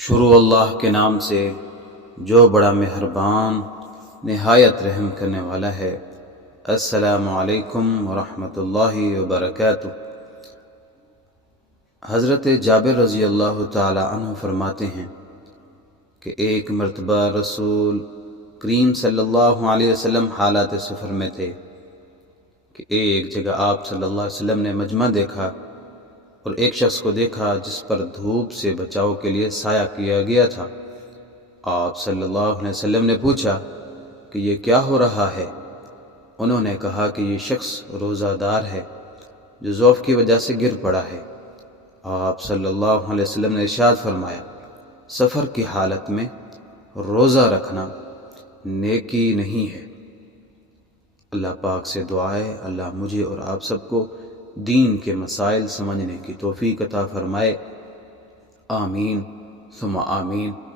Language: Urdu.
شروع اللہ کے نام سے جو بڑا مہربان نہایت رحم کرنے والا ہے۔ السلام علیکم ورحمۃ اللہ وبرکاتہ۔ حضرت جابر رضی اللہ تعالی عنہ فرماتے ہیں کہ ایک مرتبہ رسول کریم صلی اللہ علیہ وسلم حالات سفر میں تھے کہ ایک جگہ آپ صلی اللہ علیہ وسلم نے مجمع دیکھا اور ایک شخص کو دیکھا جس پر دھوپ سے بچاؤ کے لیے سایہ کیا گیا تھا۔ آپ صلی اللہ علیہ وسلم نے پوچھا کہ یہ کیا ہو رہا ہے؟ انہوں نے کہا کہ یہ شخص روزہ دار ہے جو ضعف کی وجہ سے گر پڑا ہے۔ آپ صلی اللہ علیہ وسلم نے ارشاد فرمایا، سفر کی حالت میں روزہ رکھنا نیکی نہیں ہے۔ اللہ پاک سے دعا ہے اللہ مجھے اور آپ سب کو دین کے مسائل سمجھنے کی توفیق عطا فرمائے، آمین ثم آمین۔